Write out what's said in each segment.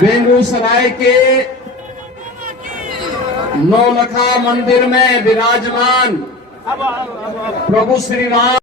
बेगूसराय के नौलखा मंदिर में विराजमान प्रभु श्री राम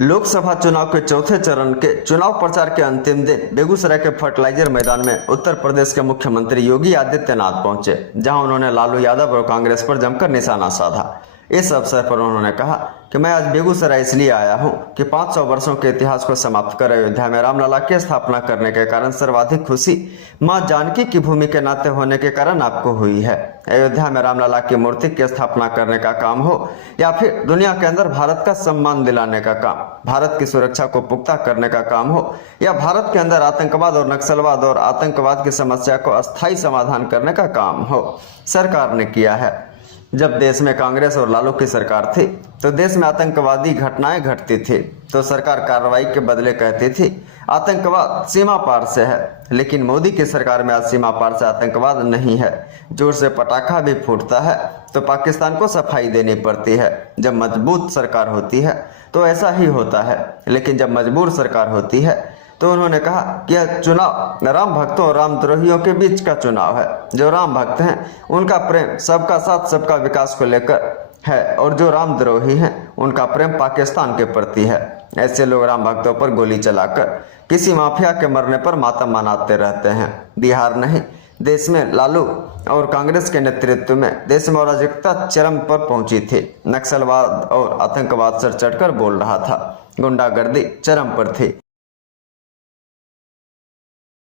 लोकसभा चुनाव के चौथे चरण के चुनाव प्रचार के अंतिम दिन बेगूसराय के फर्टिलाइजर मैदान में उत्तर प्रदेश के मुख्यमंत्री योगी आदित्यनाथ पहुंचे, जहां उन्होंने लालू यादव और कांग्रेस पर जमकर निशाना साधा। इस अवसर पर उन्होंने कहा कि मैं आज बेगूसराय इसलिए आया हूं कि 500 वर्षों के इतिहास को समाप्त कर अयोध्या में रामलला की स्थापना करने के कारण सर्वाधिक खुशी मां जानकी की भूमि के नाते होने के कारण आपको हुई है। अयोध्या में रामलला की मूर्ति की स्थापना करने का काम हो या फिर दुनिया के अंदर भारत का सम्मान दिलाने का काम, भारत की सुरक्षा को पुख्ता करने का काम हो या भारत के अंदर आतंकवाद और नक्सलवाद और आतंकवाद की समस्या को अस्थायी समाधान करने का काम हो, सरकार ने किया है। जब देश में कांग्रेस और लालू की सरकार थी तो देश में आतंकवादी घटनाएं घटती थी तो सरकार कार्रवाई के बदले कहती थी आतंकवाद सीमा पार से है, लेकिन मोदी की सरकार में आज सीमा पार से आतंकवाद नहीं है। जोर से पटाखा भी फूटता है तो पाकिस्तान को सफाई देनी पड़ती है। जब मजबूत सरकार होती है तो ऐसा ही होता है, लेकिन जब मजबूर सरकार होती है तो उन्होंने कहा कि यह चुनाव राम भक्तों और रामद्रोहियों के बीच का चुनाव है। जो राम भक्त हैं उनका प्रेम सबका साथ सबका विकास को लेकर है और जो रामद्रोही हैं उनका प्रेम पाकिस्तान के प्रति है। ऐसे लोग राम भक्तों पर गोली चलाकर किसी माफिया के मरने पर मातम मनाते रहते हैं। बिहार नहीं, देश में लालू और कांग्रेस के नेतृत्व में देश में अराजकता चरम पर पहुंची थी। नक्सलवाद और आतंकवाद सर चढ़कर बोल रहा था, गुंडागर्दी चरम पर थी।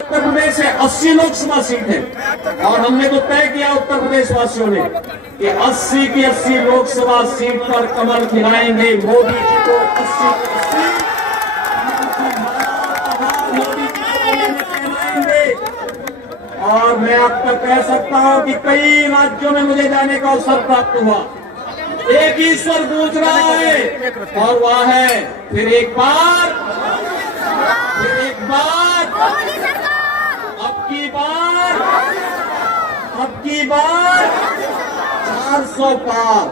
उत्तर प्रदेश से 80 लोकसभा सीट है और हमने तो तय किया उत्तर प्रदेश वासियों ने कि 80 की 80 लोकसभा सीट पर कमल खिलाएंगे मोदी जी को। 80 मोदी जी को खिलाएंगे। और मैं अब तक कह सकता हूं कि कई राज्यों में मुझे जाने का अवसर प्राप्त हुआ। एक ही स्वर गूंज रहा है और वह है फिर एक बार, अब की बार 400 पार।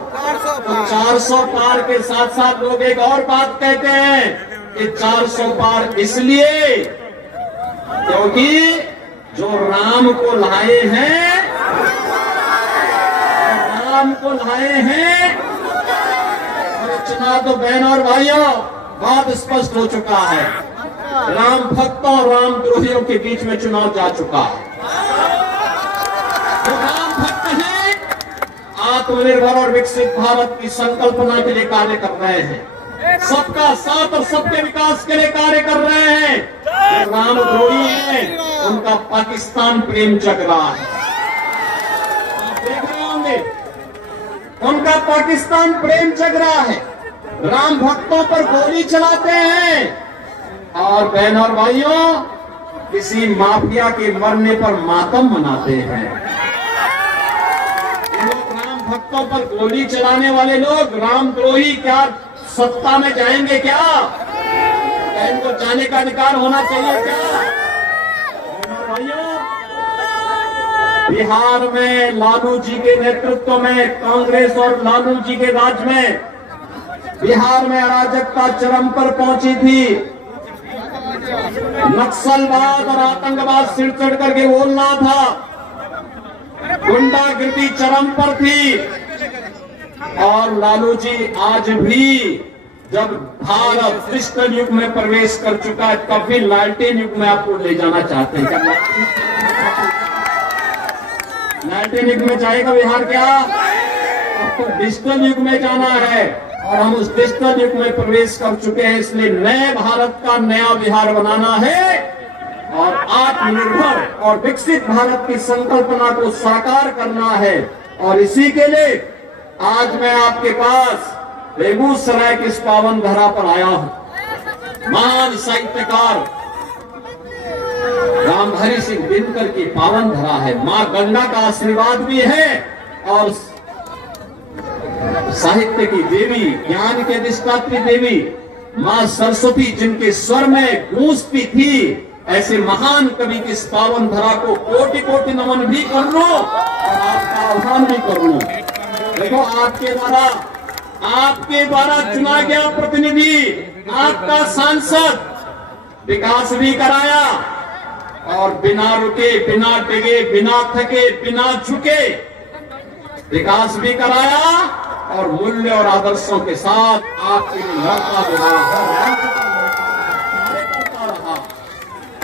400 पार के साथ साथ लोग एक और बात कहते हैं कि 400 पार इसलिए क्योंकि जो राम को लाए हैं, और चुनाव तो बहनों और भाइयों बहुत स्पष्ट हो चुका है। राम भक्तों और रामद्रोहियों के बीच में चुनाव जा चुका है। जो राम भक्त हैं आत्मनिर्भर और विकसित भारत की संकल्पना के लिए कार्य कर रहे हैं, सबका साथ और सबके विकास के लिए कार्य कर रहे हैं। जो रामद्रोही हैं उनका पाकिस्तान प्रेम जग रहा है, आप देख रहे होंगे, उनका पाकिस्तान प्रेम जग रहा है। राम भक्तों पर गोली चलाते हैं और बहनों और भाइयों किसी माफिया के मरने पर मातम मनाते हैं। लोग राम भक्तों पर गोली चलाने वाले लोग रामद्रोही क्या सत्ता में जाएंगे क्या? इनको जाने का अधिकार होना चाहिए क्या? भाइयों, बिहार में लालू जी के नेतृत्व में कांग्रेस और लालू जी के राज में बिहार में अराजकता चरम पर पहुंची थी। नक्सलवाद और आतंकवाद सिर चढ़ करके बोलना था, गुंडागिर्दी चरम पर थी। और लालू जी आज भी जब भारत डिजिटल युग में प्रवेश कर चुका है तब भी लालटेन युग में आपको ले जाना चाहते हैं क्या? लालटेन युग में जाएगा बिहार क्या? आपको डिजिटल युग में जाना है और हम उस डिजिटल युग में प्रवेश कर चुके हैं। इसलिए नए भारत का नया बिहार बनाना है और आत्मनिर्भर और विकसित भारत की संकल्पना को साकार करना है। और इसी के लिए आज मैं आपके पास बेगूसराय की इस पावन धरा पर आया हूं। महान साहित्यकार रामधारी सिंह दिनकर की पावन धरा है। मां गंगा का आशीर्वाद भी है और साहित्य की देवी, ज्ञान के अधिष्ठात्री देवी मां सरस्वती जिनके स्वर में गूंजती थी ऐसे महान कवि की इस पावन धरा को कोटि कोटि नमन भी कर लो और आपका आह्वान भी कर लो। देखो, आपके द्वारा चुना गया प्रतिनिधि, आपका सांसद विकास भी कराया और बिना रुके, बिना टिके, बिना थके, बिना झुके विकास भी कराया और मूल्य और आदर्शों के साथ आपके लिए लड़ता रहा।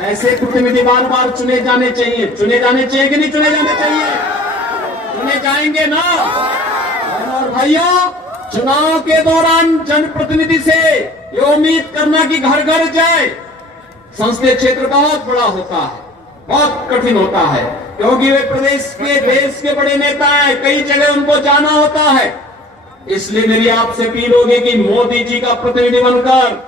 ऐसे प्रतिनिधि बार बार चुने जाने चाहिए। चुने जाने चाहिए कि नहीं चुने जाने चाहिए? चुने जाएंगे ना। और भाइयों, चुनाव के दौरान जनप्रतिनिधि से ये उम्मीद करना कि घर घर जाए, संसदीय क्षेत्र बहुत बड़ा होता है, बहुत कठिन होता है, क्योंकि वे प्रदेश के, देश के बड़े नेता हैं, कई जगह उनको जाना होता है। इसलिए मेरी आपसे अपील होगी कि मोदी जी का प्रतिनिधि बनकर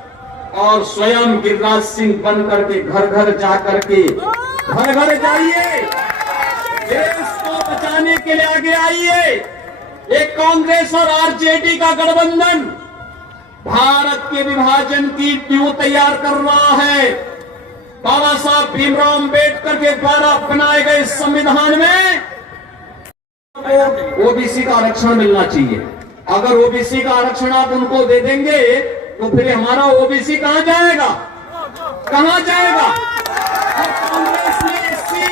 और स्वयं गिरिराज सिंह बनकर के घर घर जाकर के घर घर जाइए, देश को बचाने के लिए आगे आइए। एक कांग्रेस और आरजेडी का गठबंधन भारत के विभाजन की नींव तैयार कर रहा है। बाबा साहब भीमराव अंबेडकर के द्वारा बनाए गए संविधान में ओबीसी का आरक्षण मिलना चाहिए। अगर ओबीसी का आरक्षण आप उनको दे देंगे तो फिर हमारा ओबीसी कहां जाएगा? कहां जाएगा? और कांग्रेस ने एससी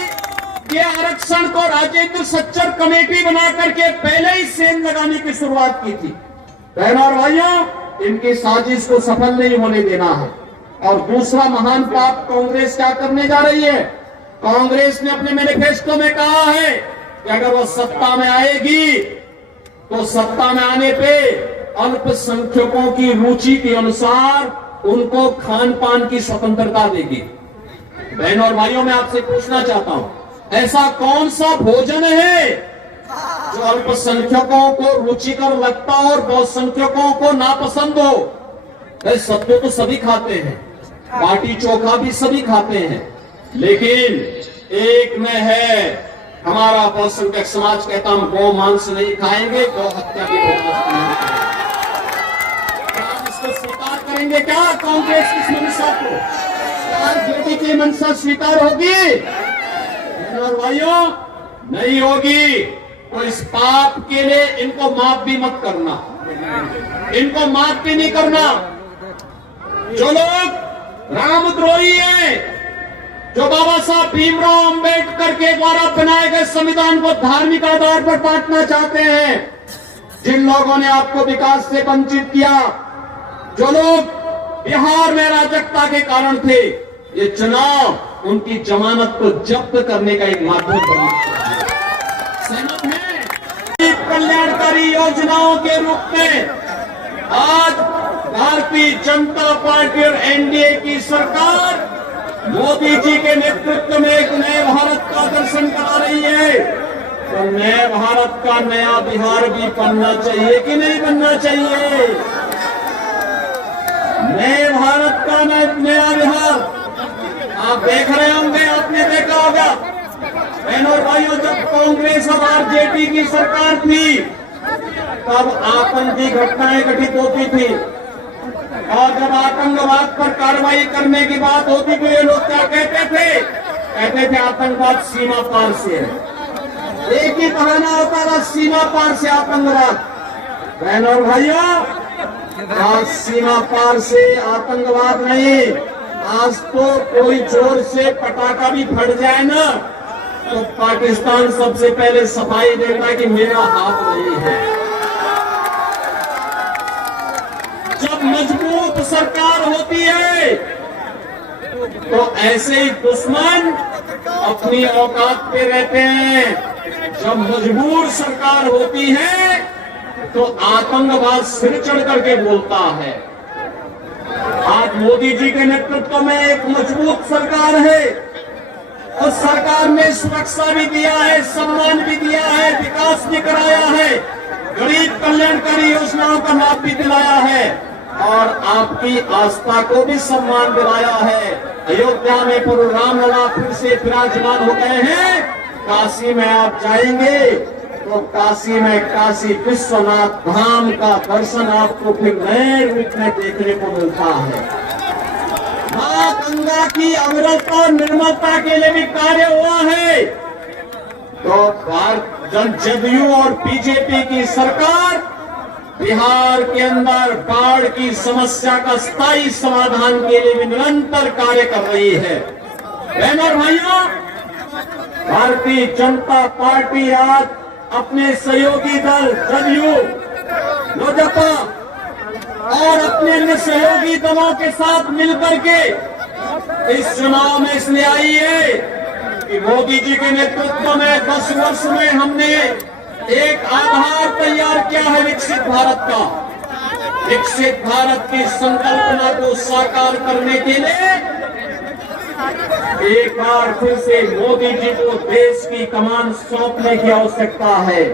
के आरक्षण को राजेंद्र सच्चर कमेटी बना करके पहले ही सेंध लगाने की शुरुआत की थी। बहनों और भाइयों, इनकी साजिश को सफल नहीं होने देना है। और दूसरा महान पाप कांग्रेस क्या करने जा रही है? कांग्रेस ने अपने मैनिफेस्टो में कहा है कि अगर वो सत्ता में आएगी तो सत्ता में आने पे अल्पसंख्यकों की रुचि के अनुसार उनको खान पान की स्वतंत्रता देगी। बहनों और भाइयों, मैं आपसे पूछना चाहता हूं, ऐसा कौन सा भोजन है जो अल्पसंख्यकों को रुचिकर लगता हो और बहुसंख्यकों को नापसंद हो? सत्तू तो सभी खाते हैं, बाटी चोखा भी सभी खाते हैं, लेकिन एक में है, हमारा बहुसंख्यक समाज कहता हम गौ मांस नहीं खाएंगे, गौ हत्या की बर्दाश्त नहीं करेंगे। आप इसको स्वीकार करेंगे क्या? कांग्रेस की मंशा को, आरजेडी की मंशा स्वीकार होगी? और भाइयों, नहीं होगी। तो इस पाप के लिए इनको माफ भी मत करना, इनको माफ भी नहीं करना। जो लोग रामद्रोही हैं, जो बाबा साहब भीमराव अंबेडकर के द्वारा बनाए गए संविधान को धार्मिक आधार पर बांटना चाहते हैं, जिन लोगों ने आपको विकास से वंचित किया, जो लोग बिहार में अराजकता के कारण थे, ये चुनाव उनकी जमानत को जब्त करने का एक माध्यम बना। सहमत हैं? कल्याणकारी योजनाओं के रूप में आज भारतीय जनता पार्टी और एनडीए की सरकार मोदी जी के नेतृत्व में एक नए भारत का दर्शन करा रही है। तो नए भारत का नया बिहार भी बनना चाहिए कि नहीं बनना चाहिए? नए भारत का नया बिहार आप देख रहे होंगे, आपने देखा होगा। बहनों और भाइयों, जब कांग्रेस और आरजेडी की सरकार थी तब आतंकी घटनाएं घटित होती थी, और जब आतंकवाद पर कार्रवाई करने की बात होती तो ये लोग क्या कहते थे? कहते थे आतंकवाद सीमा पार से है। एक ही बहाना होता था, सीमा पार से आतंकवाद। बहनों और भाइयों, आज सीमा पार से आतंकवाद नहीं, आज तो कोई जोर से पटाखा भी फट जाए ना तो पाकिस्तान सबसे पहले सफाई देता कि मेरा हाथ नहीं है। जब मजबूत सरकार होती है तो ऐसे ही दुश्मन अपनी औकात पे रहते हैं। जब मजबूर सरकार होती है तो आतंकवाद सिर चढ़ करके बोलता है। आज मोदी जी के नेतृत्व में एक मजबूत सरकार है और सरकार ने सुरक्षा भी दिया है, सम्मान भी दिया है, विकास भी कराया है, गरीब कल्याणकारी योजनाओं का लाभ भी दिलाया है और आपकी आस्था को भी सम्मान दिलाया है। अयोध्या में प्रभु रामलला फिर से विराजमान हो गए हैं। काशी में आप जाएंगे तो काशी में काशी विश्वनाथ धाम का दर्शन आपको फिर नए रूप में देखने को मिलता है। मां गंगा की अविरत और निर्मलता के लिए भी कार्य हुआ है। तो जदयू और बीजेपी की सरकार बिहार के अंदर बाढ़ की समस्या का स्थायी समाधान के लिए भी निरंतर कार्य कर रही है। बहनों और भाइयों, भारतीय जनता पार्टी आज अपने सहयोगी दल जदयू, लोजपा और अपने अन्य सहयोगी दलों के साथ मिलकर के इस चुनाव में इसलिए आई है कि मोदी जी के नेतृत्व में 10 वर्ष में हमने एक आधार तैयार किया है विकसित भारत का। विकसित भारत की संकल्पना को साकार करने के लिए एक बार फिर से मोदी जी को देश की कमान सौंपने की आवश्यकता है।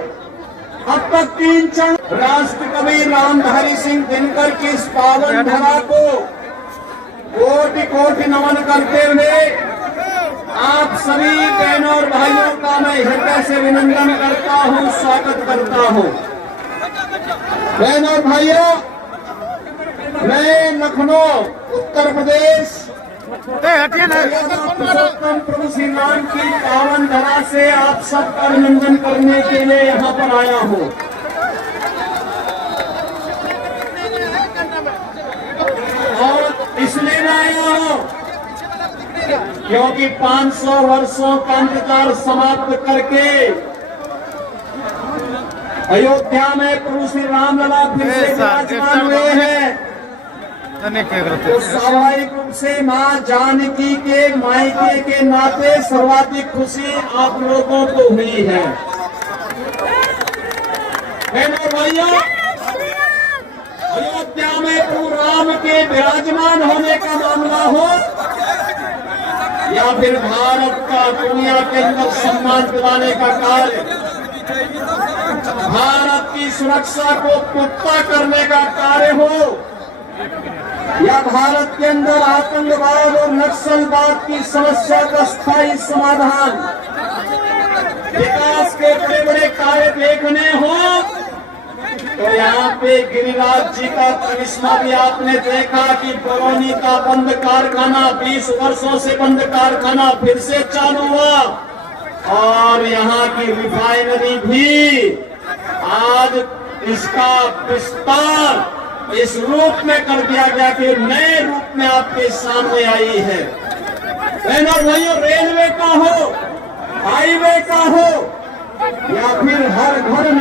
अब तक 3 चरण राष्ट्र कवि रामधारी सिंह दिनकर की इस पावन धरा को कोटि कोटि नमन करते हुए आप सभी बहनों और भाइयों का मैं हृदय से अभिनंदन करता हूं, स्वागत करता हूं। बहनों और भाइयों, मैं लखनऊ उत्तर प्रदेश पुरुषोत्तम प्रभु श्री राम की पावन धरा से आप सबका अभिनंदन करने के लिए यहाँ पर आया हूँ। और इसलिए मैं आया हूँ क्योंकि 500 वर्षों का इंतजार समाप्त करके अयोध्या में प्रभु श्री रामलला फिर से विराजमान हुए हैं। तो स्वाभाविक रूप से मां जानकी के मायके के नाते सर्वाधिक खुशी आप लोगों को हुई है। बहनों भैया, अयोध्या में प्रभु राम के विराजमान होने का मामला हो या फिर भारत का दुनिया के अंदर सम्मान दिलाने का कार्य, भारत की सुरक्षा को पुख्ता करने का कार्य हो या भारत के अंदर आतंकवाद और नक्सलवाद की समस्या का स्थायी समाधान, विकास के बड़े बड़े कार्य देखने हो, तो यहाँ पे गिरिराज जी का करिश्मा भी आपने देखा कि बरौनी का बंद कारखाना 20 वर्षों से बंद कारखाना फिर से चालू हुआ और यहाँ की रिफाइनरी भी आज इसका विस्तार इस रूप में कर दिया गया कि नए रूप में आपके सामने आई है। बहनों भाइयों, रेलवे का हो, हाईवे का हो या फिर हर घर